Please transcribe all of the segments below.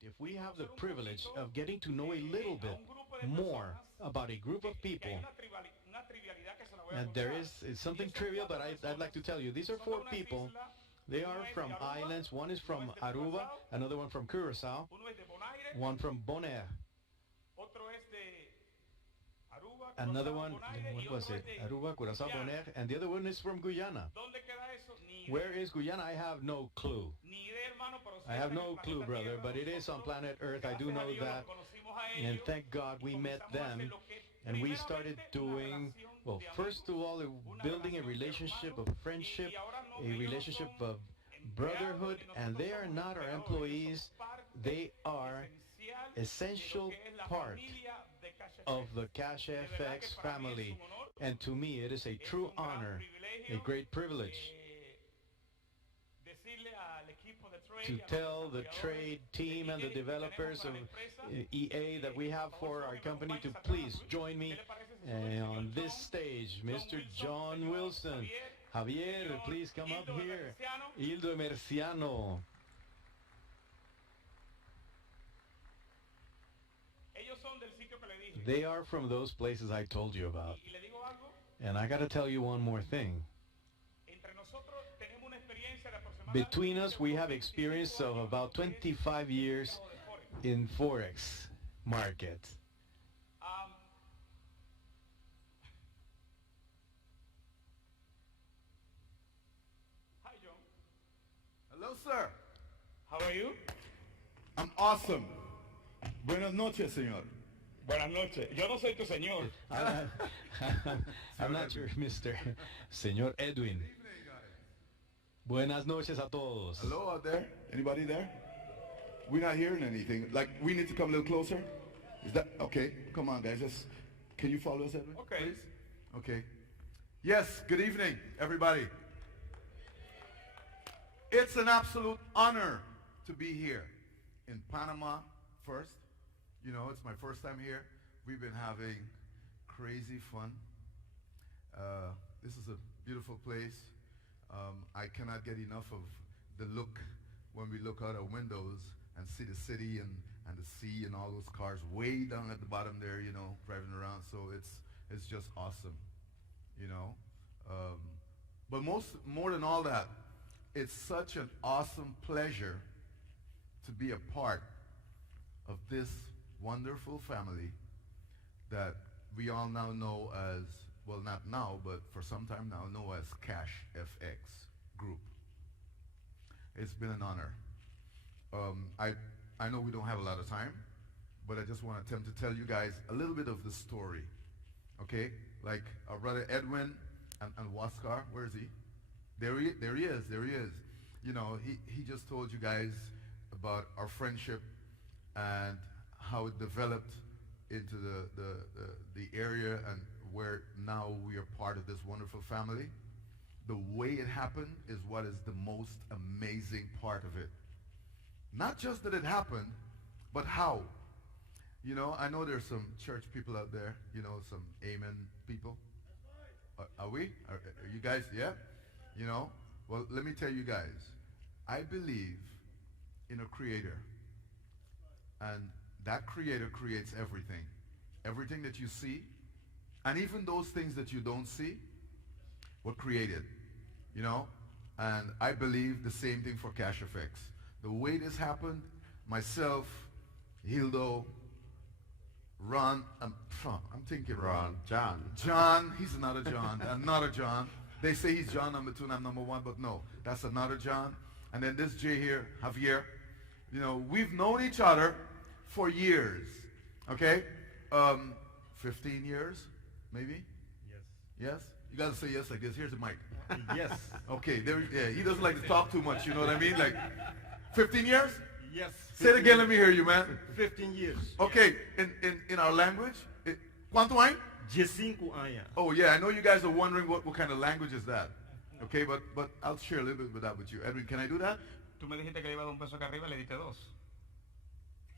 great if we have the privilege of getting to know a little bit more about a group of people. And there is it's something trivial, but I'd like to tell you. These are four people. They are from islands. One is from Aruba, another one from Curacao, one from Bonaire, another one, what was it? Aruba, Curacao, Bonaire, and the other one is from Guyana. Where is Guyana? I have no clue. I have no clue, brother, but it is on planet Earth. I do know that. And thank God we met them. And we started doing, well, first of all, building a relationship of friendship, a relationship of brotherhood. And they are not our employees. They are essential part of the CashFX family. And to me, it is a true honor, a great privilege to tell the trade team and the developers of EA that we have for our company to please join me on this stage. Mr. John Wilson. Javier, please come up here. Hildo Emerciano. They are from those places I told you about. And I got to tell you one more thing. Between us, we have experience of about 25 years in forex market. Hi, John. Hello, sir. How are you? I'm awesome. Buenas noches, señor. Buenas noches. Yo no soy tu señor. I'm not your Mr. Señor Edwin. Buenas noches a todos. Hello out there? Anybody there? We're not hearing anything. Like, we need to come a little closer? Is that okay? Come on, guys. Just can you follow us, Edwin? Okay. Please? Okay. Yes, good evening, everybody. It's an absolute honor to be here in Panama first. You know, it's my first time here. We've been having crazy fun. This is a beautiful place. I cannot get enough of the look when we look out our windows and see the city and the sea and all those cars way down at the bottom there, you know, driving around. So it's just awesome, you know. But more than all that, it's such an awesome pleasure to be a part of this wonderful family that we all now know as, well, not now, but for some time now, know as CashFX Group. It's been an honor. I know we don't have a lot of time, but I just want to attempt to tell you guys a little bit of the story, okay? Like our brother Edwin and Waskar, where is he? There he is. You know, he just told you guys about our friendship and how it developed into the area and where now we are part of this wonderful family. The way it happened is what is the most amazing part of it. Not just that it happened, but how. You know, I know there's some church people out there, you know, some amen people. Are we? Are you guys, yeah? You know, well, let me tell you guys, I believe in a creator. And that creator creates everything. Everything that you see, and even those things that you don't see, were created. You know? And I believe the same thing for CashFX. The way this happened, myself, Hildo, Ron, I'm thinking Ron. John, he's another John, another John. They say he's John number 2 and I'm number 1, but no, that's another John. And then this J here, Javier. You know, we've known each other for years, okay? 15 years, maybe? Yes. Yes? You gotta say yes like this. Here's the mic. Yes. Okay, there, yeah, he doesn't like to talk too much, you know what I mean? Like, 15 years? Yes. Say it again, let me hear you, man. 15 years. Okay, in our language, ¿cuánto hay? 15 años. Oh yeah, I know you guys are wondering what kind of language is that. Okay, but I'll share a little bit with that with you. Edwin, can I do that? Tú me dijiste que le iba a dar un beso acá arriba, le diste 2.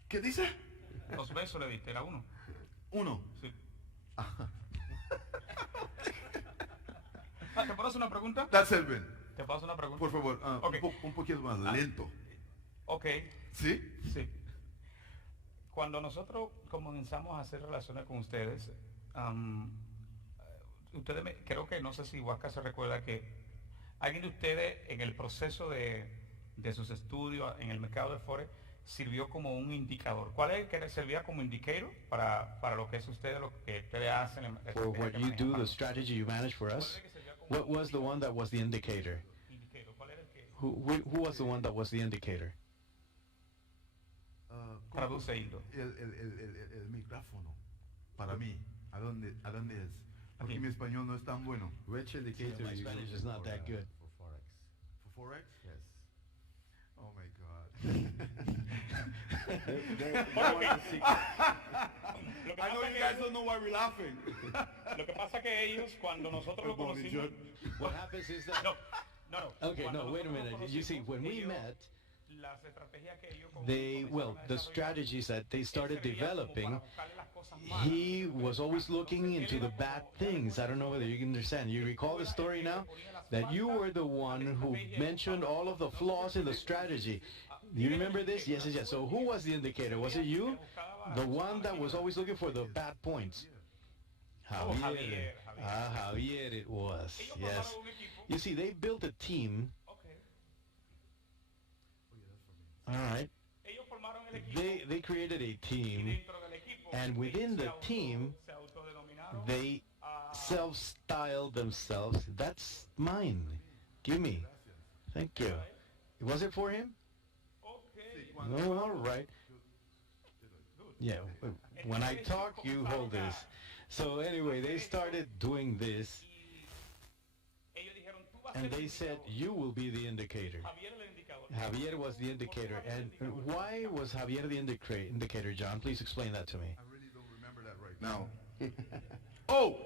¿Qué dice? 2 besos le diste, era 1. Uno. Sí. ¿Te puedo hacer una pregunta? That's Edwin. ¿Te puedo hacer una pregunta? Por favor, Okay. un poquito más lento. Ok. ¿Sí? Sí. Cuando nosotros comenzamos a hacer relaciones con ustedes, creo que no sé si Huasca se recuerda que alguien de ustedes en el proceso de sus estudios en el mercado de Forex sirvió como un indicador. ¿Cuál es el que servía como indicador para lo que es ustedes, lo que ustedes hacen? For what you do, the strategy you manage for us? What was the one that was the indicator? Who was the one that was the indicator? Traduce Hildo. El micrófono, para mí, ¿a dónde es? Porque mi español no es tan bueno. Which indicator My you Spanish use is not for, that good. for Forex? For Forex? Yes. Oh my God. I know you guys don't know why we're laughing. Lo que pasa que ellos, cuando nosotros lo conocimos... What happens is that... No. Okay, no, wait a minute. You see, when we met, las estrategias que ellos the strategies that they started developing, he was always looking into the bad things. I don't know whether you can understand. You recall the story now? That you were the one who mentioned all of the flaws in the strategy. Do you remember this? Yes. So who was the indicator? Was it you? The one that was always looking for the bad points? Javier. Javier it was. Yes. You see, they built a team. All right. They created a team, and within the team, they self-styled themselves. That's mine. Give me. Thank you. Was it for him? No, all right. Yeah, when I talk, you hold this. So anyway, they started doing this, and they said, you will be the indicator. Javier was the indicator. And why was Javier the indicator, John? Please explain that to me. I really don't remember that right now. Oh,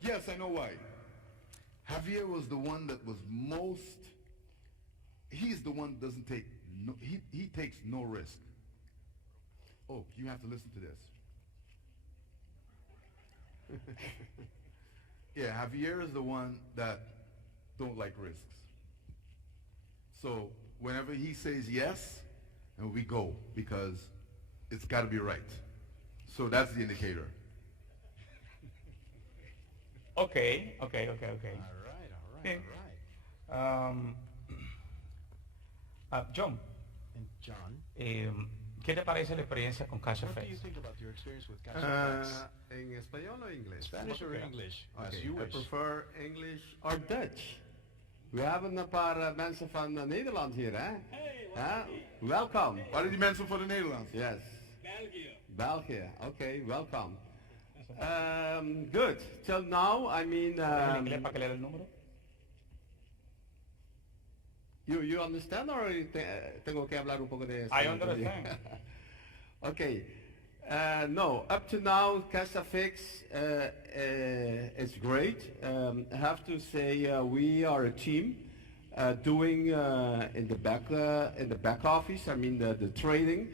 yes, I know why. Javier was the one that was he's the one that doesn't take, he takes no risk. Oh, you have to listen to this. Yeah, Javier is the one that don't like risks. So whenever he says yes, and we go, because it's got to be right. So that's the indicator. Okay. All right. John. And John, ¿Qué te parece la experiencia con what do you CashFX? think about your experience with CashFX? En español o English? Spanish or English, as Okay, you I wish. prefer English or Dutch. We hebben een paar mensen van Nederland hier, hè? Welcome. Waar is die mensen voor de Nederlands? Yes. België. Okay, welcome. Good. Till now, I mean, ¿En inglés para que le dé el número? you understand or tengo que hablar un poco de I español también? understand. Okay. No, up to now, CashFX is great. I have to say we are a team doing in the back office. I mean the trading,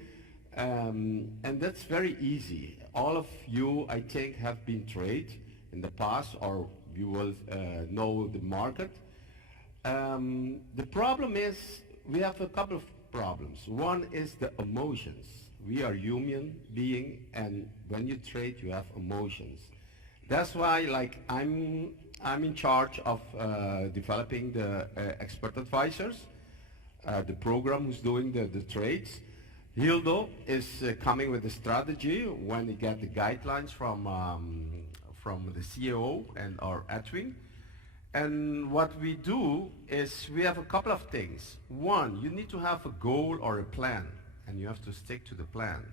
and that's very easy. All of you, I think, have been trade in the past, or you will know the market. The problem is we have a couple of problems. One is the emotions. We are human being, and when you trade, you have emotions. That's why, like, I'm in charge of developing the expert advisors, the program who's doing the trades. Hildo is coming with a strategy when he get the guidelines from the CEO and our Edwin. And what we do is we have a couple of things. One, you need to have a goal or a plan, and you have to stick to the plan.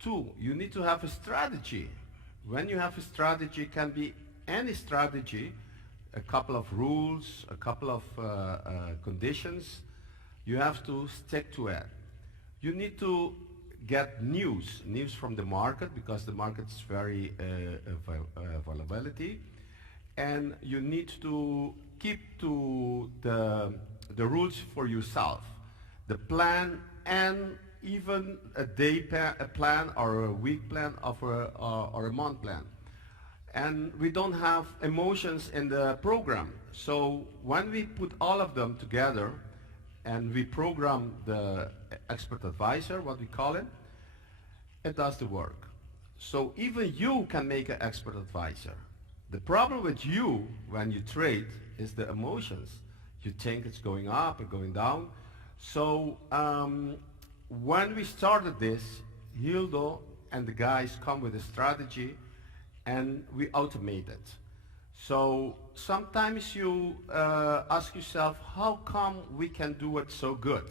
Two, you need to have a strategy. When you have a strategy, it can be any strategy, a couple of rules, a couple of conditions. You have to stick to it. You need to get news from the market, because the market is very volatility. And you need to keep to the rules for yourself, the plan, and even a day plan or a week plan or a month plan. And we don't have emotions in the program. So when we put all of them together and we program the expert advisor, what we call it, it does the work. So even you can make an expert advisor. The problem with you when you trade is the emotions. You think it's going up and going down. So when we started this, Hildo and the guys come with a strategy and we automate it. So sometimes you ask yourself, how come we can do it so good?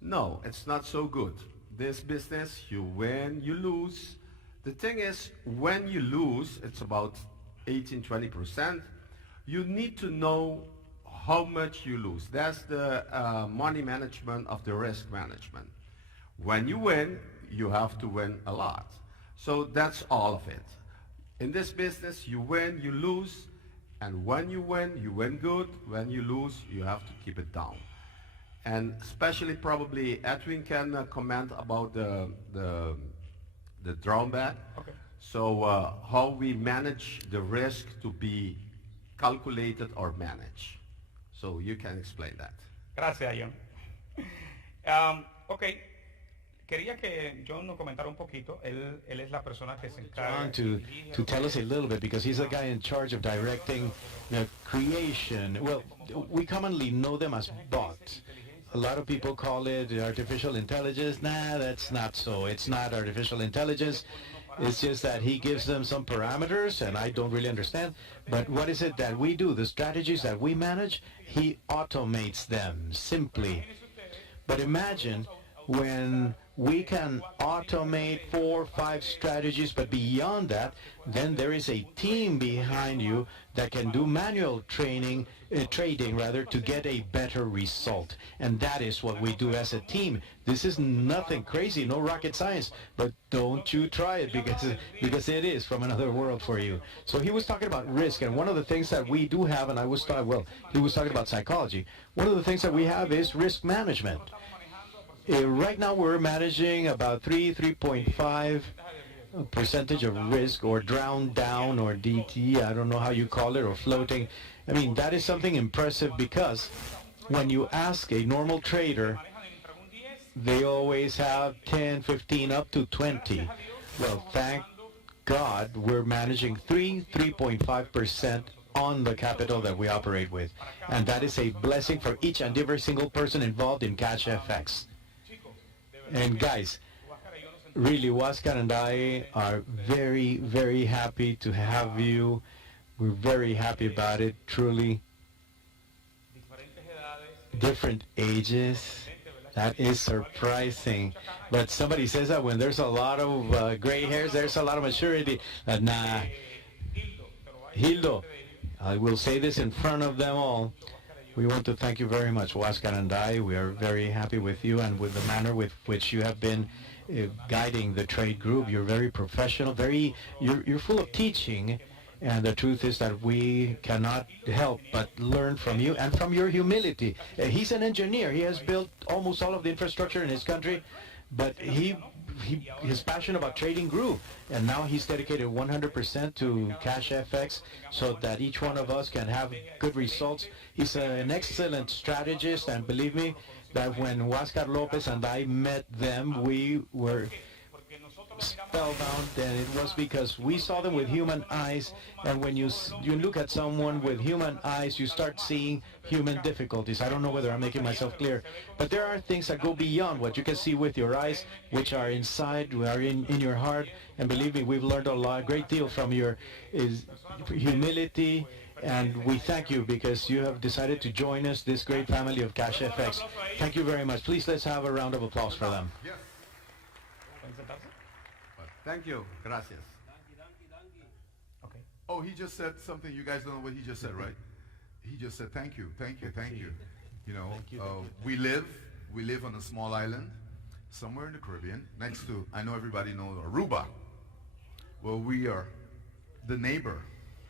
No, it's not so good. This business, you win, you lose. The thing is, when you lose, it's about 18–20%. You need to know how much you lose. That's the money management of the risk management. When you win, you have to win a lot. So that's all of it. In this business, you win, you lose, and when you win good. When you lose, you have to keep it down. And especially probably Edwin can comment about the drawback. Okay. So how we manage the risk to be calculated or managed. So you can explain that. Gracias, John. Ok. Quería que John nos comentara un poquito. Él es la persona que se encarga To tell us a little bit, because he's the guy in charge of directing the creation. Well, we commonly know them as bots. A lot of people call it artificial intelligence. Nah, that's not so. It's not artificial intelligence. It's just that he gives them some parameters, and I don't really understand. But what is it that we do? The strategies that we manage, he automates them simply. But imagine when we can automate 4 or 5 strategies, but beyond that, then there is a team behind you that can do manual trading to get a better result. And that is what we do as a team. This is nothing crazy, no rocket science, but don't you try it because it is from another world for you. So he was talking about risk, and one of the things that we do have, and he was talking about psychology. One of the things that we have is risk management. Right now we're managing about 3.5% of risk, or drowned down, or DT, I don't know how you call it, or floating. I mean, that is something impressive, because when you ask a normal trader, they always have 10, 15, up to 20. Well, thank God we're managing 3.5% on the capital that we operate with. And that is a blessing for each and every single person involved in CashFX. And guys, really, Huáscar and I are very, very happy to have you. We're very happy about it, truly. Different ages, that is surprising. But somebody says that when there's a lot of gray hairs, there's a lot of maturity. Nah, Hildo, I will say this in front of them all. We want to thank you very much, Huáscar and I. We are very happy with you and with the manner with which you have been guiding the trade group. You're very professional, you're full of teaching, and the truth is that we cannot help but learn from you and from your humility. He's an engineer. He has built almost all of the infrastructure in his country, but his passion about trading grew, and now he's dedicated 100% to CashFX so that each one of us can have good results. He's an excellent strategist, and believe me that when Huáscar Lopez and I met them, we were spellbound, and it was because we saw them with human eyes, and when you look at someone with human eyes, you start seeing human difficulties. I don't know whether I'm making myself clear, but there are things that go beyond what you can see with your eyes, which are inside, are in your heart, and believe me, we've learned a great deal from your humility, and we thank you because you have decided to join us, this great family of CashFX. Thank you very much. Please, let's have a round of applause for them. Yes. Thank you. Gracias. Okay. Oh, he just said something. You guys don't know what he just said, right? He just said, thank you, thank you, thank you. You know, we live on a small island somewhere in the Caribbean next to, I know everybody knows Aruba. Well, we are the neighbor.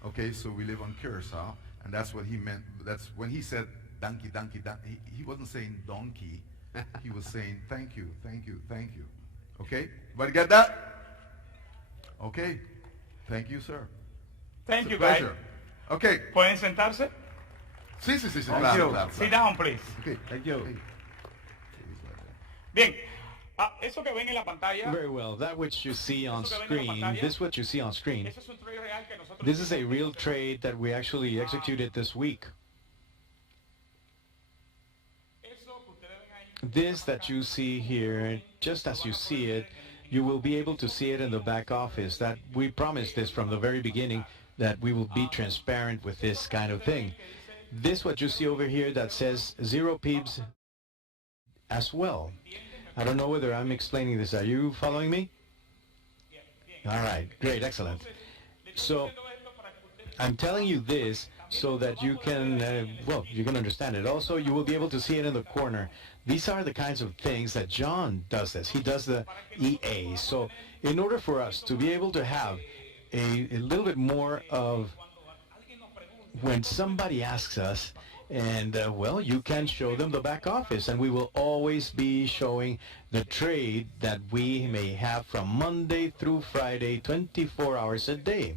Okay, so we live on Curacao, and that's what he meant. That's when he said donkey, donkey, donkey. He wasn't saying donkey. He was saying thank you, thank you, thank you. Okay, everybody get that? Okay, thank you, sir. Thank you, pleasure. guys. Okay. ¿Pueden sentarse? Sí. Thank you. Claro. Sit down, please. Okay. Thank you. Bien, Eso que ven en la pantalla, Very well. That which you see on Eso que ven en la screen, pantalla, this what you see on screen, ese es un trade real que nosotros this is a hicimos real esta trade that we actually executed this week. semana. Eso que ustedes ven ahí, This that you see here, just as you see it, you will be able to see it in the back office. That we promised this from the very beginning, that we will be transparent with this kind of thing. This what you see over here that says 0 pips as well. I don't know whether I'm explaining this. Are you following me? All right, great, excellent. So I'm telling you this so that you can, you can understand it. Also, you will be able to see it in the corner. These are the kinds of things that John does this. He does the EA. So in order for us to be able to have a little bit more of when somebody asks us, and well, you can show them the back office, and we will always be showing the trade that we may have from Monday through Friday, 24 hours a day.